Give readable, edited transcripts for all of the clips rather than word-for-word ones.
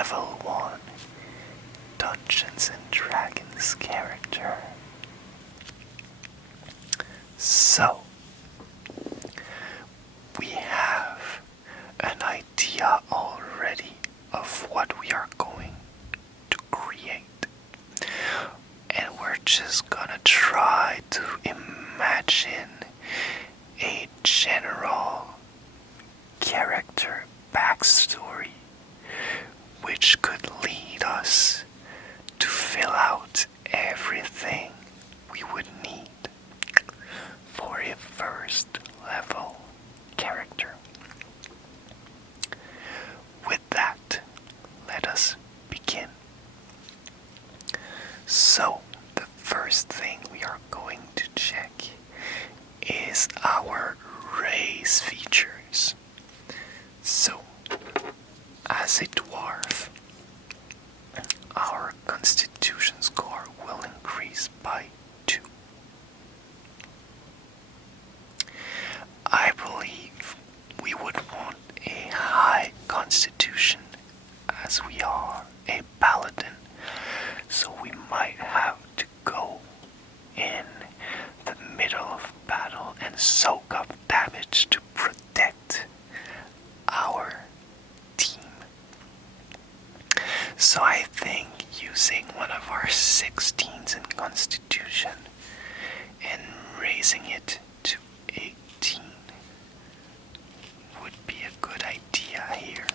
level 1 Dungeons and Dragons character. So, we have an idea already of what we are going to create. And we're just gonna try to imagine a general character backstory which could lead us to fill out everything we would need for a first level character. With that, let us begin. So, the first thing we are going to check is our race features. So, as a dwarf, our constitution score will increase by 2. I believe we would want a high constitution as we are a paladin, so we might have to go in the middle of battle and soak up damage to protect our team. So I think using one of our 16s in constitution and raising it to 18 would be a good idea here.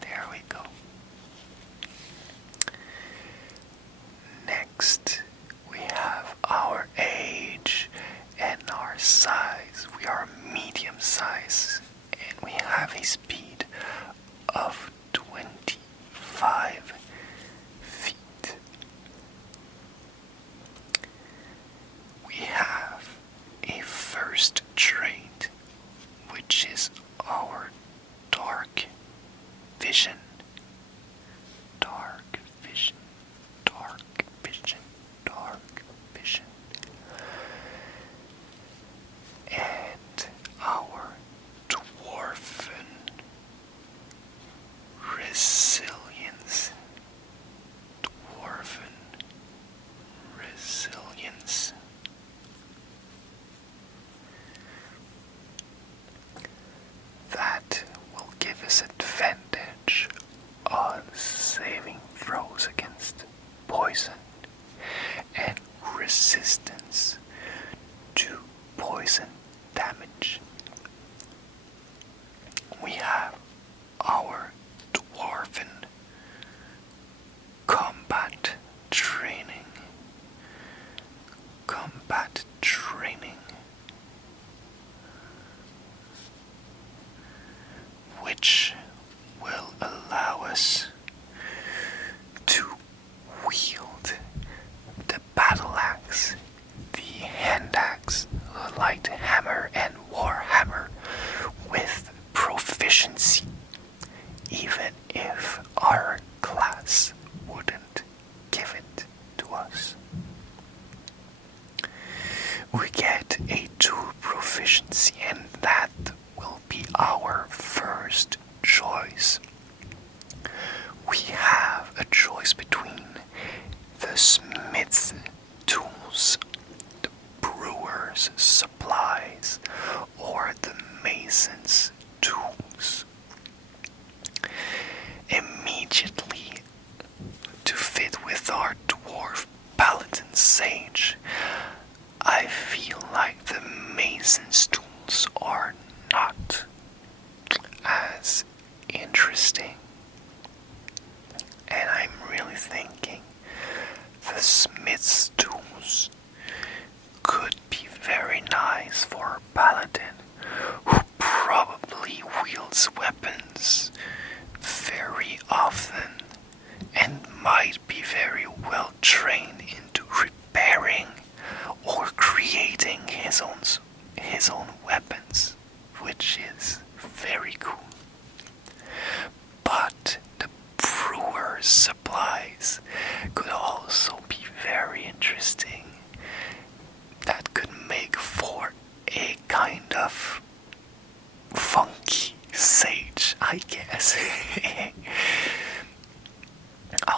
There we go. Next, we have our age and our size. We are medium size and we have a speed of 25 feet. We have a first trait, which is our dark vision. Dark vision. Dark vision. Dark vision. And our dwarven resilience. Dwarven resilience. That will give us advantage on saving throws against poison and resistance to poison damage. We have our dwarven combat training. Combat training, which will allow us to wield the battle axe, the hand axe, the light hammer, and war hammer with proficiency, even if our class wouldn't give it to us. We get a 2 proficiency, and that will be our first choice. We have a choice between the smith's tools, the brewer's supplies, or the mason's tools. Immediately, to fit with our dwarf paladin sage, I feel like the mason's tools are not as interesting. And I'm really thinking the smith's tools could be very nice for a paladin who probably wields weapons very often and might be very well trained into repairing or creating his own weapons, which is very cool. But the brewer's supplies could also be very interesting. That could make for a kind of funky sage, I guess.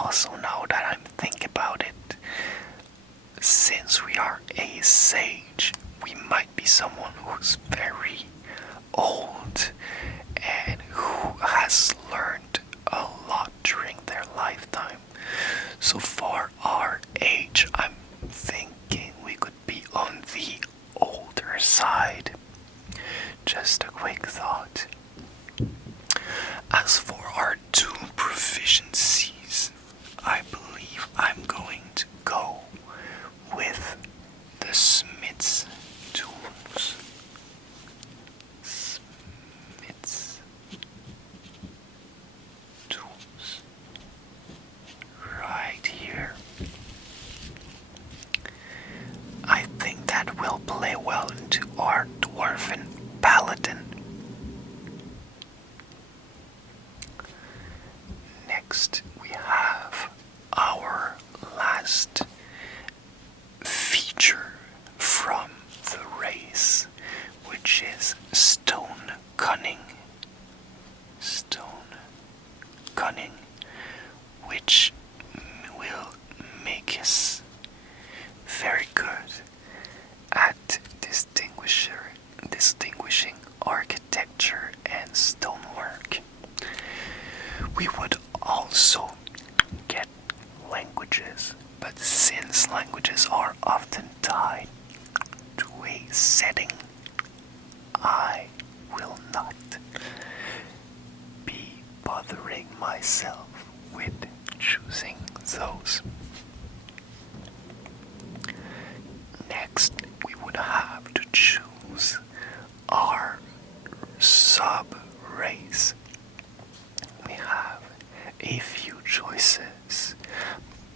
also, now that I'm thinking about it, since we are a sage, we might be someone who's very old and who has learned a lot during their lifetime. So for our age, I'm thinking we could be on the older side. Just a quick thought. As for our two proficiencies, I believe I'm going to go with the smith's tools. Smith's tools. Right here. I think that will play well into our Dwarf Paladin. Next, we have our last feature from the race, which is stone cunning. Stone cunning, which will make us very good at distinguishing architecture and stonework. We would also get languages, but since languages are often tied to a setting, I will not be bothering myself with choosing those. Next, we would have to choose our sub-race. We have a few choices,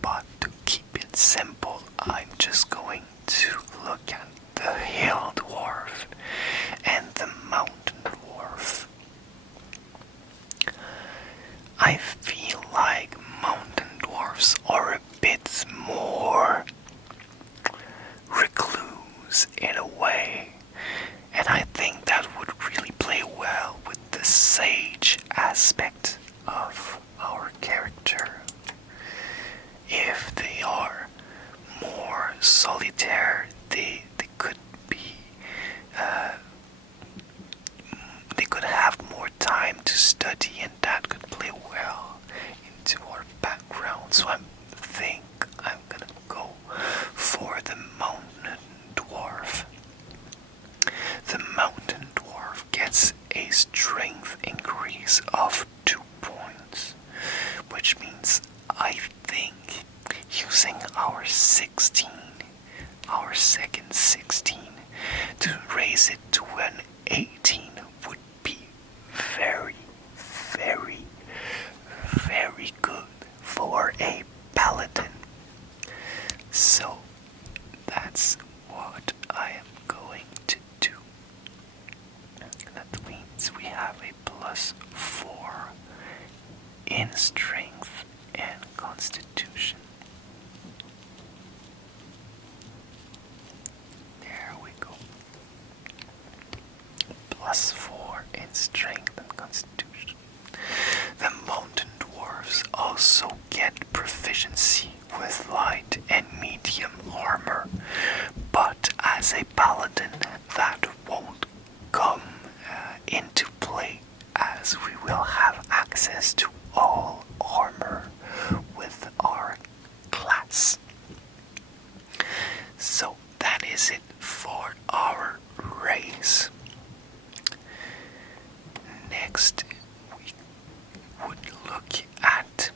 but to keep it simple, I'm just going to look at the hill dwarf and the mountain dwarf. I feel like mountain dwarfs are a bit more recluse in a way, and I think that would really play well with the sage aspect of our character. If they are more solitaire, they could be they could have more time to study, and that could play well into our background. So I think I'm gonna go for the mountain dwarf. The mountain dwarf gets a strength increase of 2 points, which means I think using our second 16, to raise it to an 18 would be very, very, very good for a paladin. So that's what I am going to do. That means we have a +4 in strength and constitution. There we go. +4 in strength and constitution. The mountain dwarves also get proficiency with light and medium armor, but as a paladin that won't come into play, as we will have access to all armor with our class. So that is it for our race. Next, we would look at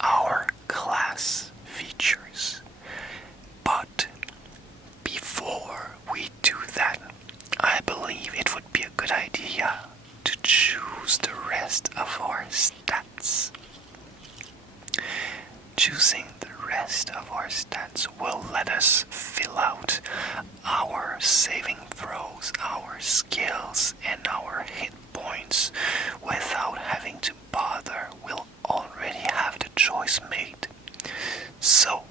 our class features. But before we do that, I believe it would be a good idea to choose the rest of our stats. Choosing the rest of our stats will let us fill out our saving throws, our skills, and our hit points without having to bother. We'll already have the choice made. So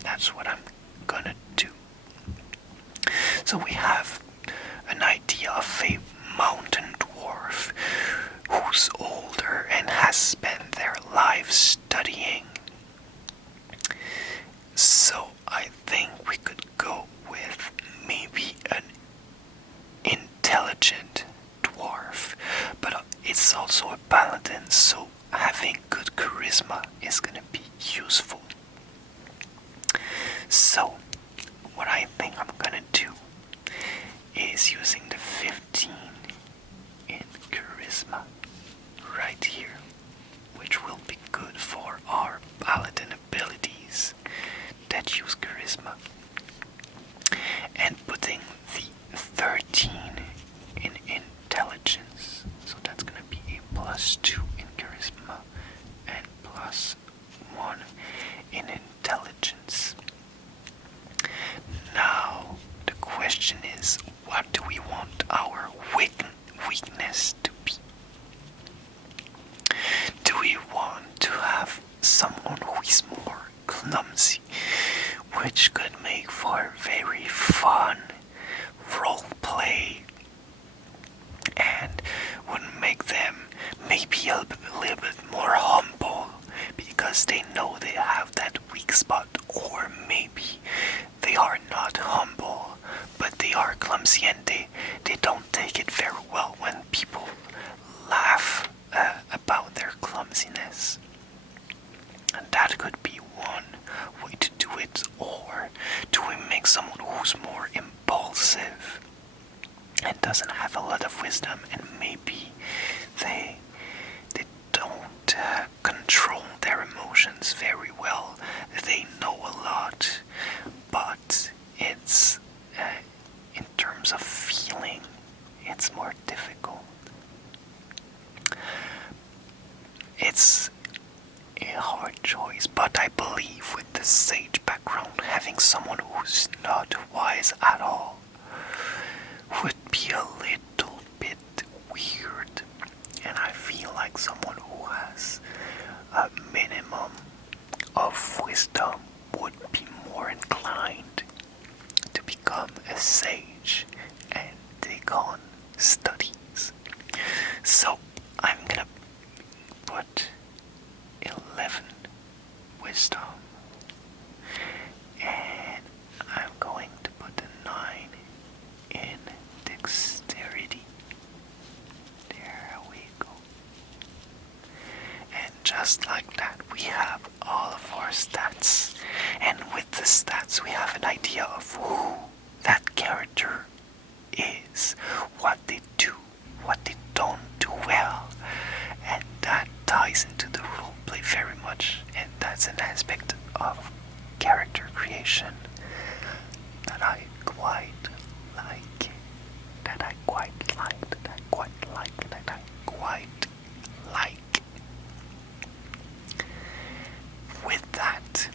that's what I'm gonna do. So we have an idea of a mountain dwarf who's older and has spent their life studying it's also a paladin, so having good charisma is gonna be useful. So, what I think I'm gonna do is using the 15 in charisma right here, which will be good for our paladin abilities that use charisma, and putting the 13 in intelligence, so that's gonna be a +2 in charisma and +1 in intelligence. Now the question is, what do we want our weakness to be? Do we want to have someone who is more clumsy, which could make for very fun role play and would make them maybe a little bit more humble because they know they have that weak spot, or maybe they are not humble but they are clumsy and they don't take it very well when people laugh about their clumsiness. And that could be one way to do it. Or do we make someone who's more impulsive and doesn't have a lot of wisdom, and maybe they don't control their emotions very well. They know a lot, but it's in terms of feeling, it's more difficult. It's a hard choice, but I believe with the sage background, having someone who's not wise at all would be a little bit weird, and I feel like someone who has a minimum of wisdom would be more inclined to become a sage and take on studies. So I'm gonna put 11 wisdom, and I'm going to put a 9 in dexterity. There we go. And just like that, we have all of our stats. And with the stats, we have an idea of who that character is, what they do, what they don't do well. And that ties into the roleplay very much. And that's an aspect of character creation that I quite like. With that,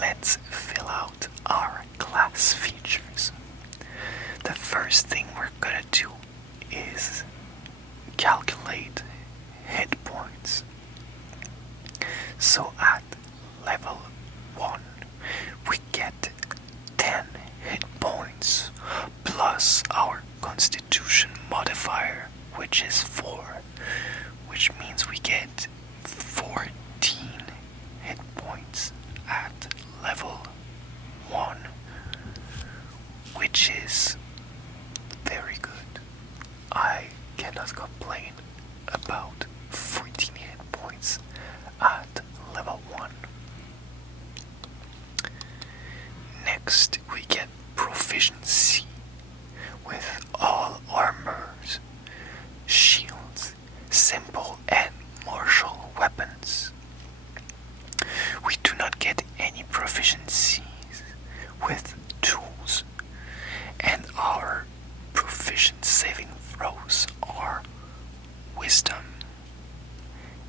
let's fill out our class features. The first thing we're gonna do is calculate hit points. So at level 1, we get 10 hit points plus our constitution modifier, which is 4, which means we get 14 hit points at level 1, which is very good. I cannot complain about 14 hit points at level 1. Next, we get proficiency with all armors, shields, simple and martial weapons. We do not get any proficiencies with tools, and our proficient saving throws are wisdom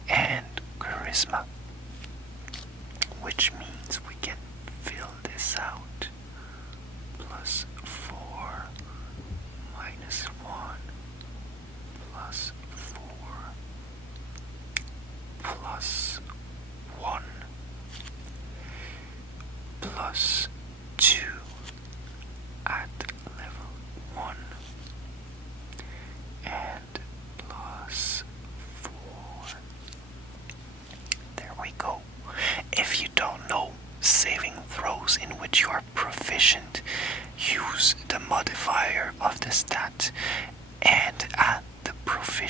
and charisma, which means we can fill this out. +4 -1 +4 +1 +2 at level 1 and +4. There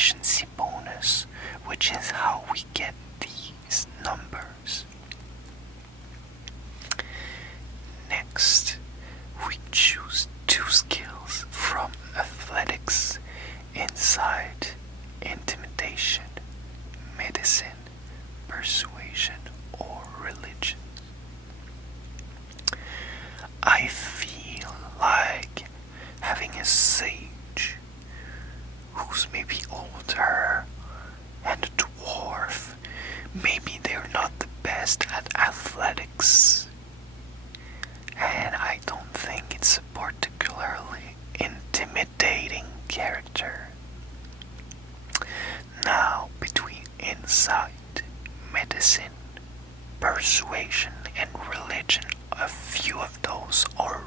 proficiency bonus, which is how we get these numbers. Next, we choose 2 skills from athletics, insight, intimidation, medicine, persuasion, or religion. I feel like having a sage who's maybe older and a dwarf, maybe they're not the best at athletics, and I don't think it's a particularly intimidating character. Now, between insight, medicine, persuasion, and religion, a few of those are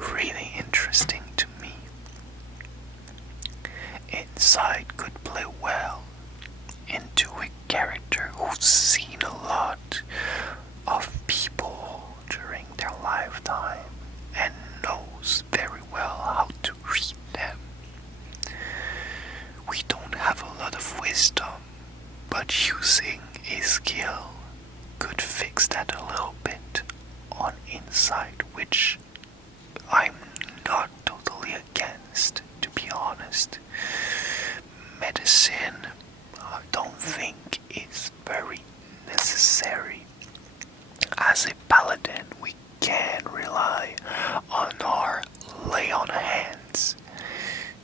really interesting to me. Insight could play well into a character who's seen a lot of people during their lifetime and knows very well how to read them. We don't have a lot of wisdom, but using a skill could fix that a little bit on insight, which I'm not totally against, to be honest. Medicine, I don't think is very necessary. As a paladin, we can rely on our lay on hands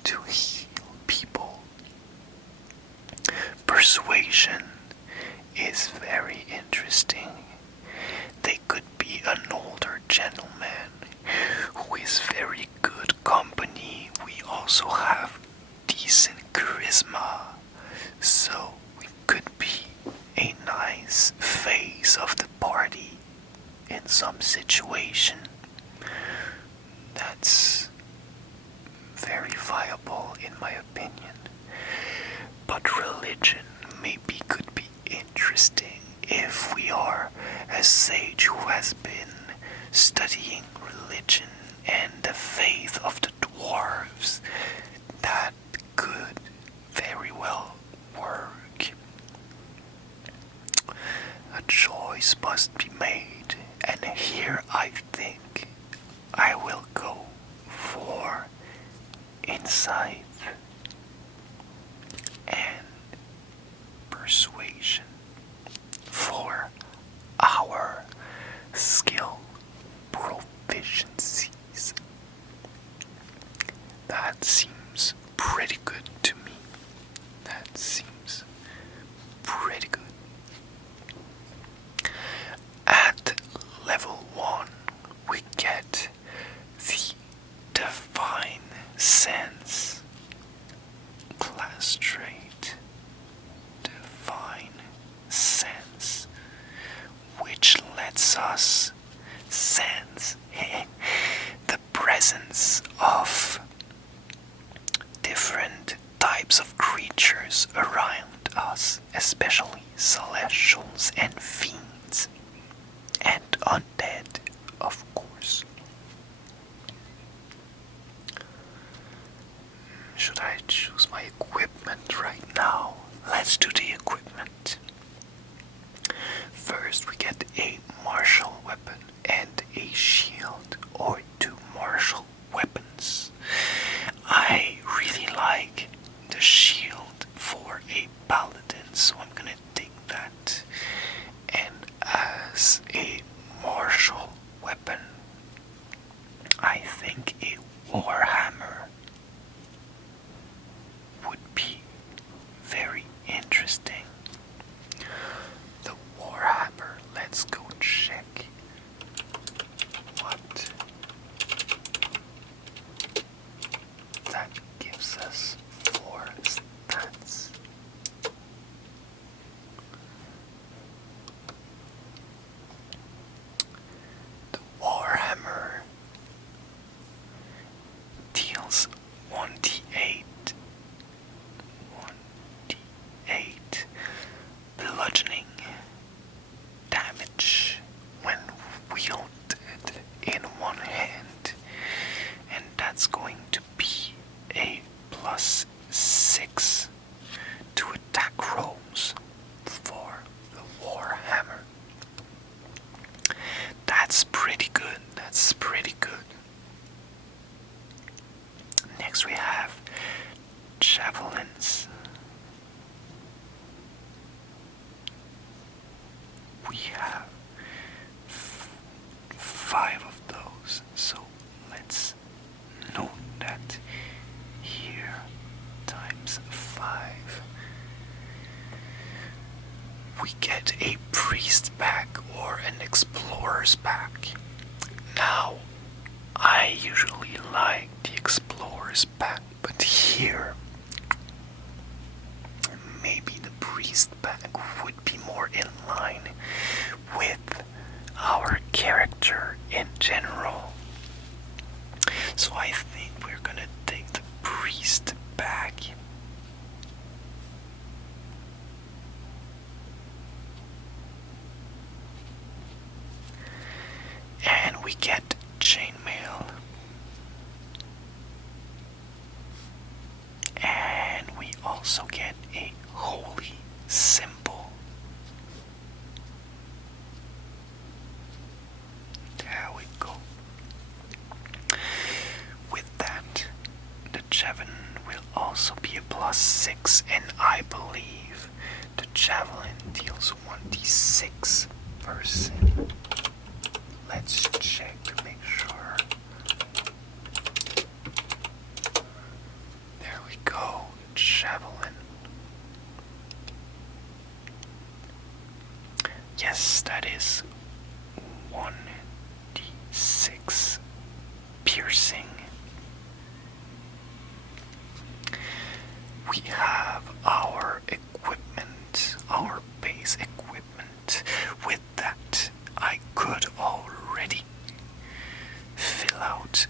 to heal people. Persuasion is very interesting. They could be an older gentleman who is very good company. We also have decent charisma, so we could be a nice face of the party in some situation. That's very viable in my opinion. But religion maybe could be interesting if we are a sage who has been studying religion and the faith of the dwarves. That could very well work. A choice must be made, and here I think I will go for insight and persuasion for our skill proficiencies. That seems pretty good to me. That seems pretty good. At level 1, we get the Divine Sense class trait. Divine Sense, which lets us sense the presence of different types of creatures around us, especially celestials and fiends, and undead, of course. Should I choose my equipment right now? Let's do the equipment. First, we get a martial weapon and a shield, or 2 martial weapons. I really like the shield for a paladin, so I'm gonna take that. And as a martial weapon, I think a warhammer would be very interesting. The warhammer, let's go check have 5 of those. So let's note that here times 5. We get a priest pack or an explorer's pack. Now, I usually like the explorer's pack, but here maybe the priest pack would be more in line with our character in general. So I think we're gonna take the priest pack. And we get chainmail. And we also get a holy symbol. There we go. With that, the javelin will also be a +6, and I believe the javelin deals 1d6 person. Let's check to make sure. There we go, javelin. Yes, that is 1d6 piercing. We have our equipment, our base equipment. With that, I could already fill out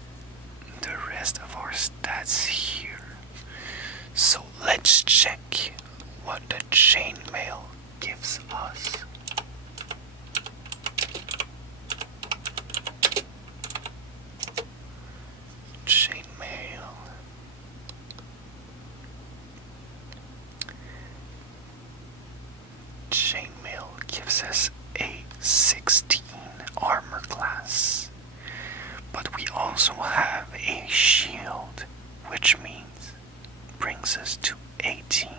the rest of our stats here. So let's check what the chainmail gives us. Chainmail. Chainmail gives us a 16 armor class, but we also have a shield, which means brings us to 18.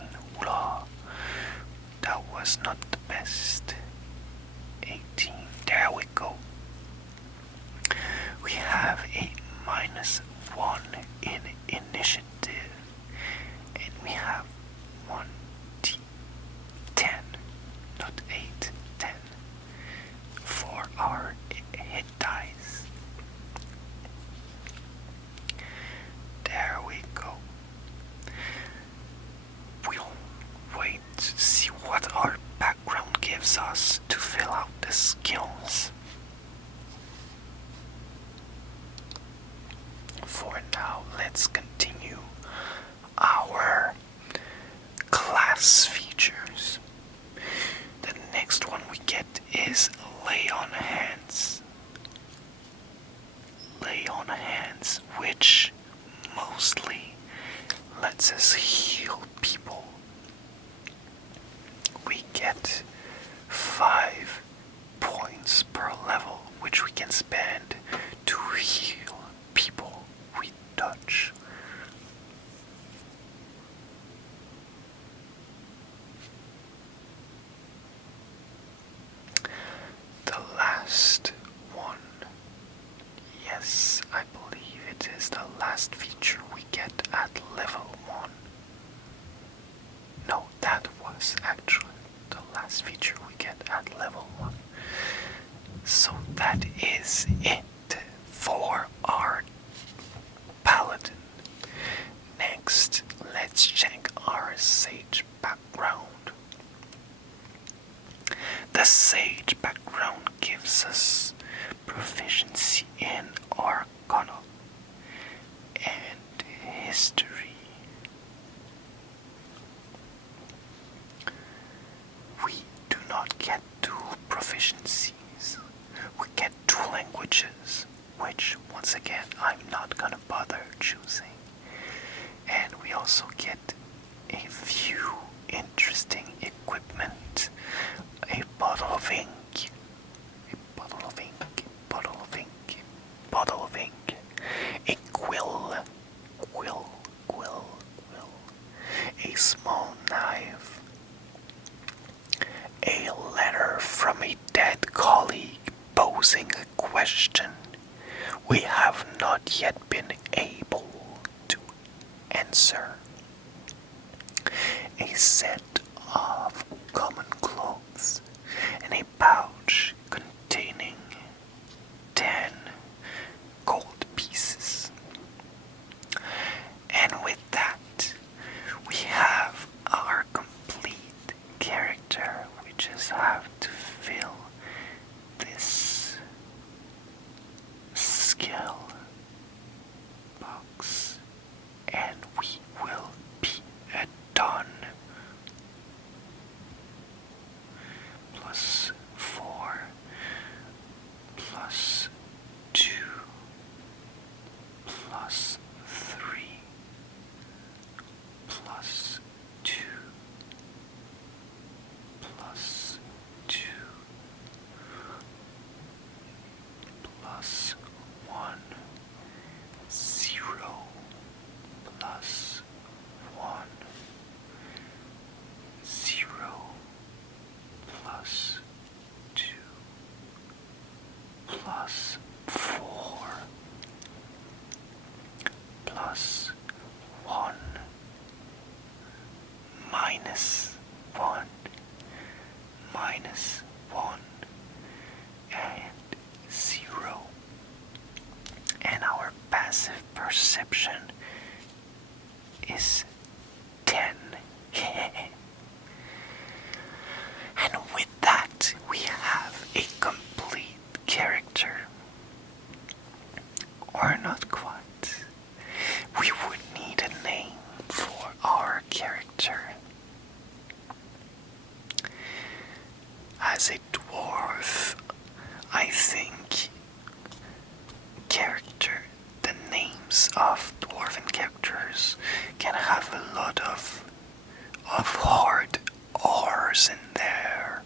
Ula, that was not the best. 18. There we go. We have a -1 in initiative, and we have 1d10, not 8, 10 for our hit dice. There we go. We'll wait to see what our background gives us to fill out the skills. For now, let's continue our class features. The next one we get is lay on hands. Lay on hands, which mostly lets us heal people. We get 5 points per level, which we can spend to heal people we touch. The last one. Yes, I believe it is the last feature we get at level 1. No, that was actually the last feature we get at level 1. So that is it for our paladin. Next, let's check our sage background. The sage background gives us proficiency in Arcana and history. We do not get dual proficiencies. We get 2 languages, which once again I'm not gonna bother choosing. And we also get a few interesting equipment. A bottle of ink, a bottle of ink, bottle of ink, bottle of ink, a quill, a small knife, a letter from a dead he had been able to answer. A set of common clothes and a pouch containing 10 gold pieces. And with that, we have our complete character. We just have to fill this skill box and we will be done. Plus 4 plus 2 plus 3 plus 2 plus 2 plus 1 0 plus 1 0 plus 2 plus 4 plus 1 minus 1 minus 1 and 0. And our passive perception is 10. And with that, we have a complete character. Or not quite. We would need a name for our character. As a dwarf, I think the names of dwarven characters can have a lot of hard R's in there.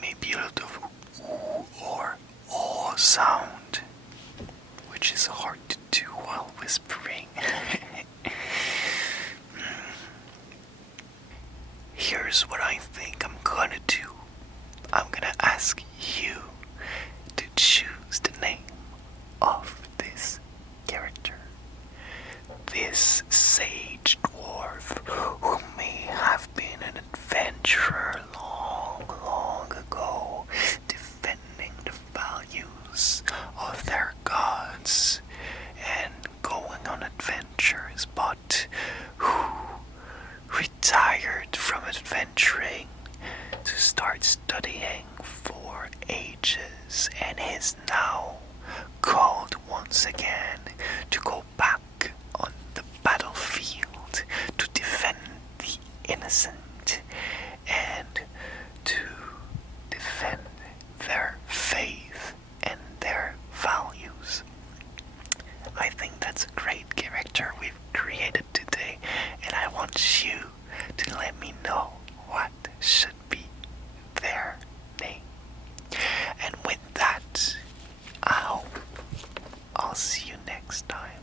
Maybe a lot of ooh or oh sound, which is hard to do while whispering. Here's what I think I'm gonna do. I'm gonna ask you to choose the name of this character. This sage dwarf who may have been an adventurer long, long ago, defending the values of their gods and going on adventures, but who retired from adventuring to start studying for ages and is now called once again to go back on the battlefield to defend the innocent and to defend their faith and their values. I think that's a great character we've created today, and I want you to let me know what should be their name. And with that, I hope I'll see you next time.